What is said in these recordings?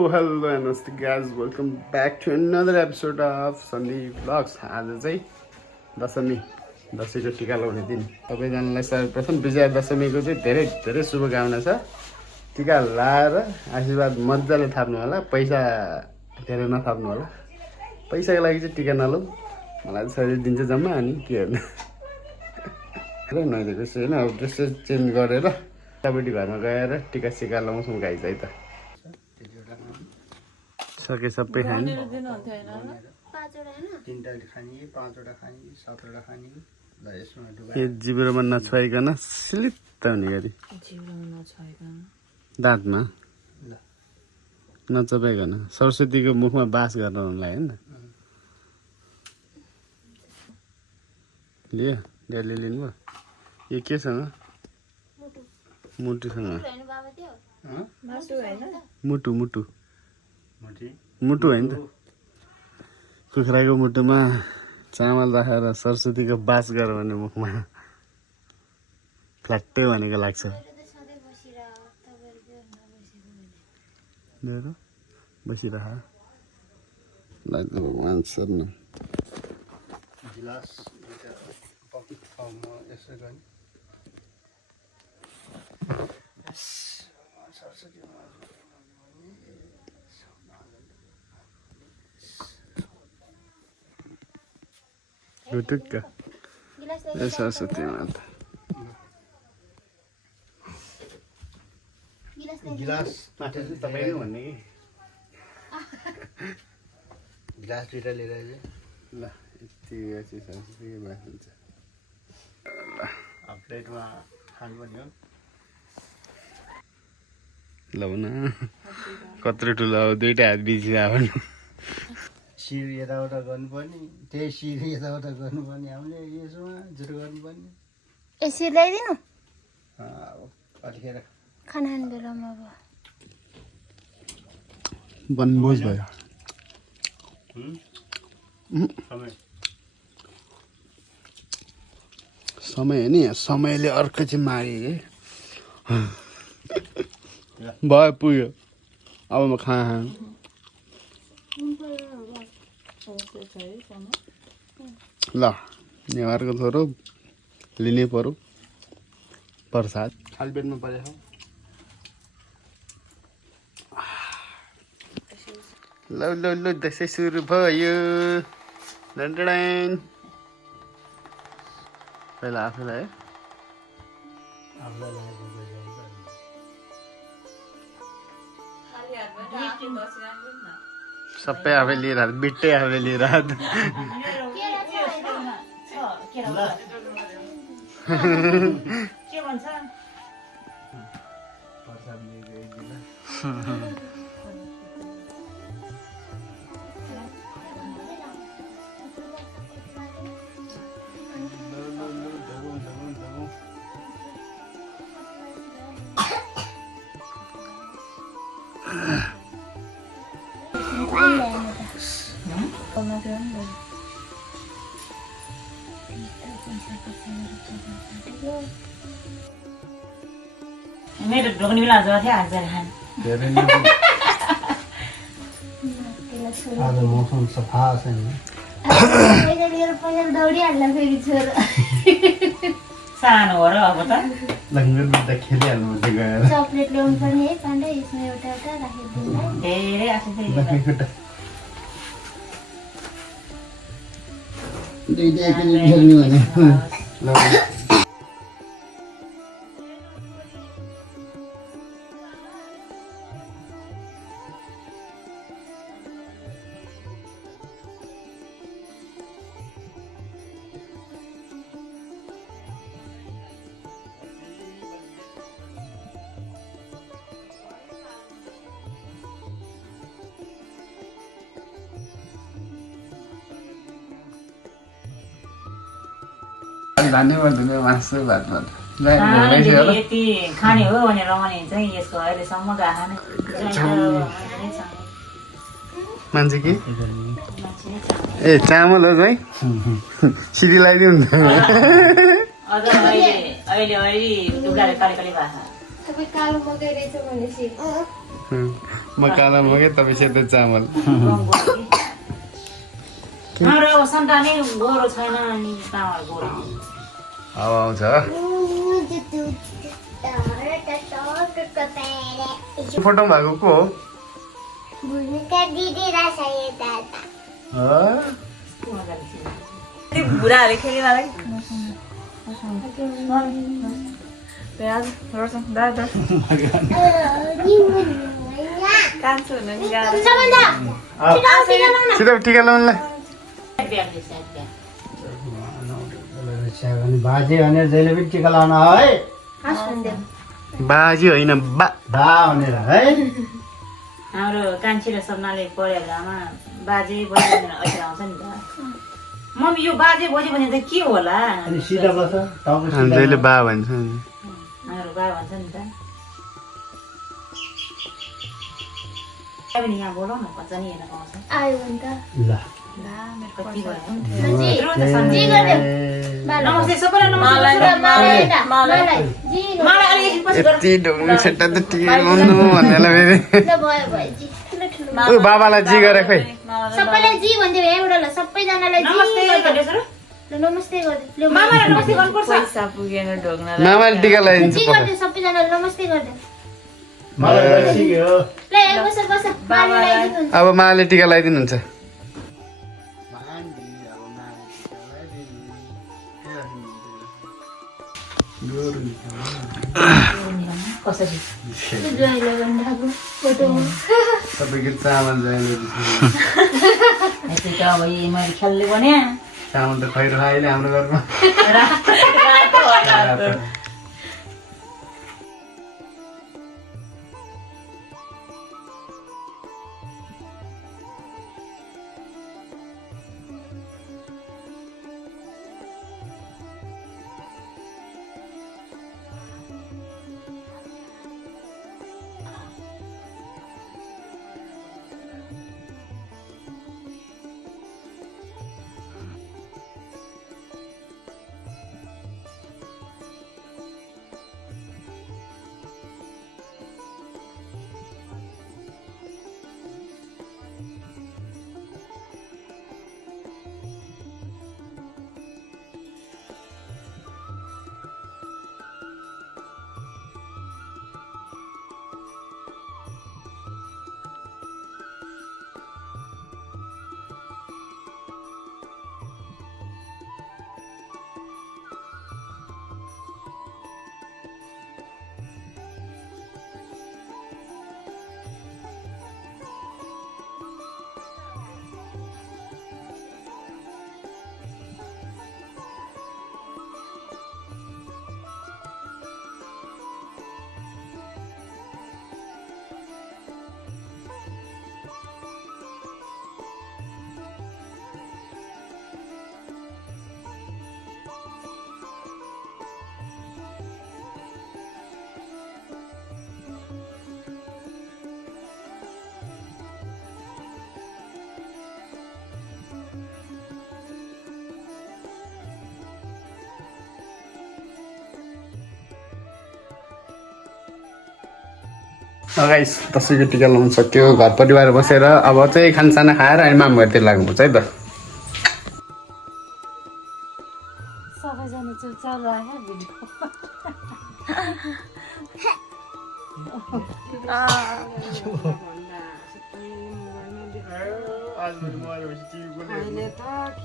Hello नमस्ते guys welcome back to another episode of Sandeep vlogs. आज चाहिँ दशमी दसैँको टिका लगाउने दिन। सबैजनालाई सर्वप्रथम विजया दशमीको चाहिँ धेरै धेरै शुभकामना छ। टिका लाएर आशीर्वाद मजाले थाप्नु होला, पैसा धेरै नथाप्नु होला। पैसाको लागि चाहिँ टिका नलौ, मलाई शरीर दिन्छ जम्मा। अनि के हेर्नु नदिएको होइन, अब ड्रेस चेन्ज गरेर केटापट्टि घरमा गएर टिका सिका लगाउँछौँ गाइज है त। सके सबै खाने यो जिब्रोमा नछुवाइकन सिलित्त हुने गरी दाँतमा नचपाइकन सरस्वतीको मुखमा बास गर्नलाई होइन। लियो ड्याडीले लिनुभयो। यो केसँग? मुटुसँग। मुटु मुटु मुटु होइन त, कुखुराको मुटुमा चामल राखेर सरस्वतीको बास गर भने मुखमा फ्ल्याट्टै भनेको लाग्छ। बसिरह भगवान सर्न गुटुक्क सरस्वती माता गिलास माथि तपाईँ भन्ने कि गिलास दुइटा लिएर ल यति सरस्वती बास हुन्छ। प्लेटमा खानुपर्ने हो। लौ न कत्रो ठुलो अब दुइटा हात बिजी आउनु। शिर यताउता गर्नुपर्ने, त्यही शिर यताउता गर्नुपर्ने, हामीले यसमा जुटो गर्नुपर्ने। यसरी ल्याइदिनु कतिखेर खाना खाने बेलामा अब बनभोज भयो। समय नि समयले अर्को चाहिँ मारे भयो पुग्यो। अब म खाना ल नेवारको छोरो लिनै पर्यो प्रसाद। खाली पेटमा परेको ल ल ल दसैँ सुरु भयो। पहिला आफूलाई सबै आफै लिएर बिट्टै आफै लिएर मेरो ढोक्ने बेला जति हाल्छ खान। आज मौसम सफा छ नि। सानो हो र अब त लङ्गर खेलिहाल्नु गएर चकलेट ल्याउनु पर्ने है पाण्डे, यसमा एउटा एउटा राखिदिनु। धेरै आएको दुईटा एकैचोटि खेल्ने भने ल धन्यवाद मासु भातबाट यति खाने हो भनेर भने चाहिँ यसको अहिलेसम्मको आँखा नै मान्छे कि ए चामल हो है सिधी लगाइदिउँ न। अझ अहिले टुक्राले काली काली भएको तपाईँ कालो मकै रहेछ भनेपछि म काला मगे तपाईँ सेतो चामल हाम्रो अब सन्तानै गोरो छैन अनि कहाँबाट गोरो अब आउँछ फोटो भएको को हो बुढाहरूले खेल्ने मलाई कान्छु हुनु नि गाह्रो सिधै टिका लाउनुलाई बाजे भनेर जहिले पनि टिका लाउन है बाजी होइन बा भनेर है हाम्रो कान्छी र सपनाले पढेको बेलामा बाजे बोजे भनेर अक्षर आउँछ नि त मम्मी यो बाजे बोजे भने त के होला अनि सिधा बस टाउको हामी सिधा जहिले बा भन्छ नि हाम्रो बा भन्छ नि त पनि यहाँ बोलाउ न भन्छ नि हेर्न पाउँछ ल कति भयो जी गर्दै नमस्ते सबैलाई नमस्ते मलाई अलिकति पछि गर यति ढुङ्गा छेट्टा त टिका लाउनु भन्नेलाई फेरि भयो भयो जी ठुलो ठुलो ऊ बाबालाई जी गरे खोइ सबैलाई जी भन्दै एउटा ल सबैजनालाई जी नमस्ते गर्दै सर ल नमस्ते गर्दै मामालाई नमस्ते गर्नुपर्छ पैसा पुगेन ढोग्न मामाले टिका लगाइदिन्छ जी पक्का गर्दै सबैजनाले नमस्ते गर्दै मलाई सिक्यो ल बस बस बाबालाई दिनुहुन्छ अब माले टिका लगाइदिनुहुन्छ कसरी जुवाइले भन्दाको फोटो सबैको चामल जाने यति त अब यी मैले खेल्ने भने चामल त खैरो अहिले हाम्रो घरमा गाइस दसैँको टिका लाउनु सक्यो घर परिवार बसेर अब चाहिँ खानसाना खाएर अनि माम घरतिर लाग्नुपर्छ है त सबैजना चुपचाप लाग्यो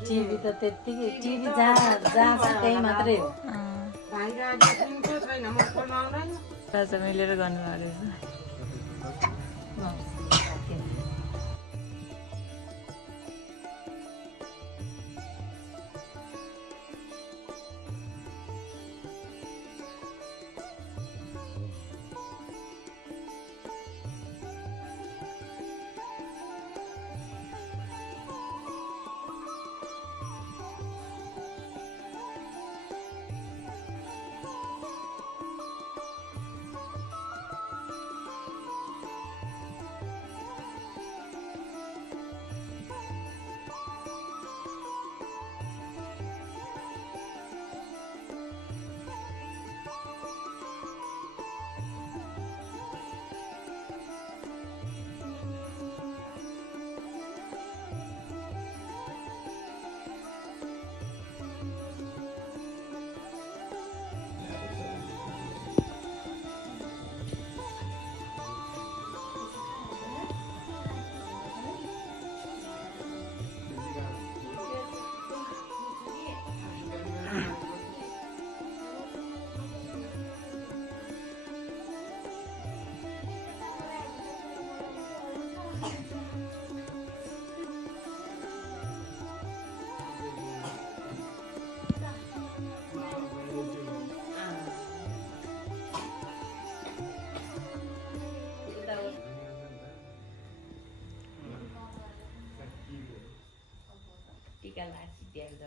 टिभी त त्यत्तिकै टिभी जहाँ जहाँ छ त्यही मात्रै हो राजा मिलेर गर्नुभएको रहेछ टिका लागिहाल्छ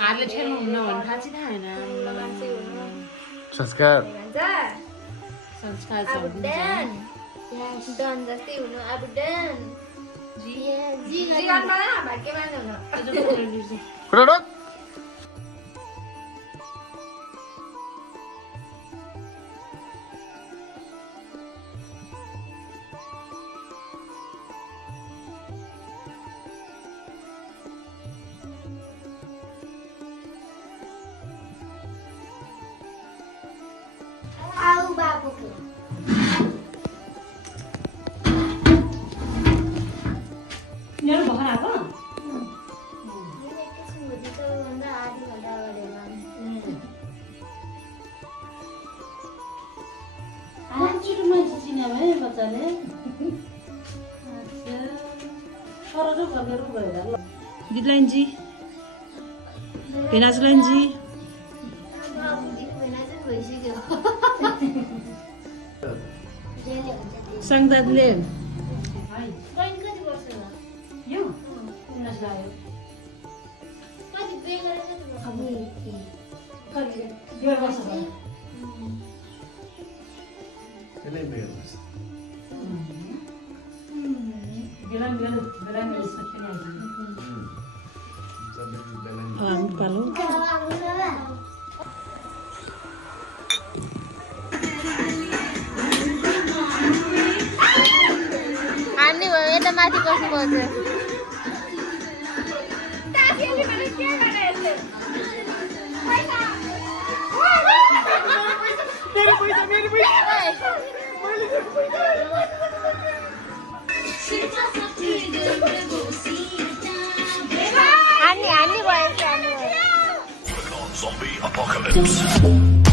हातले ठेल्नु हुन्न भने थाहा चाहिँ थाहा होइन संस्कार संस्कार अब डन डन जस्तै हुनु अब डन जीवनमा भाग्यमान हुनु खुट्टा डोक आऊ बाबुको मेरो भर्खर आएको एकैछिन भोलि सबैभन्दा आधी घन्टा अगाडि मान्छेको मान्छे चिने है बच्चाले सरहरू गरेर गएर दिदलाइनजी भेनाजलाइनजी बाबुजीको भेना चाहिँ भइसक्यो डेली हुन्छ त्यो सङ्गदादले बहिनी कति वर्षमा यो 19 लाग्यो कति बिहे गरेर कति वर्ष डेढ वर्ष भयो त्यसले मेरो बेला पालो हान्ने भयो यता माथि बस्नुपर्छ हान्ने भयो Zombie apocalypse.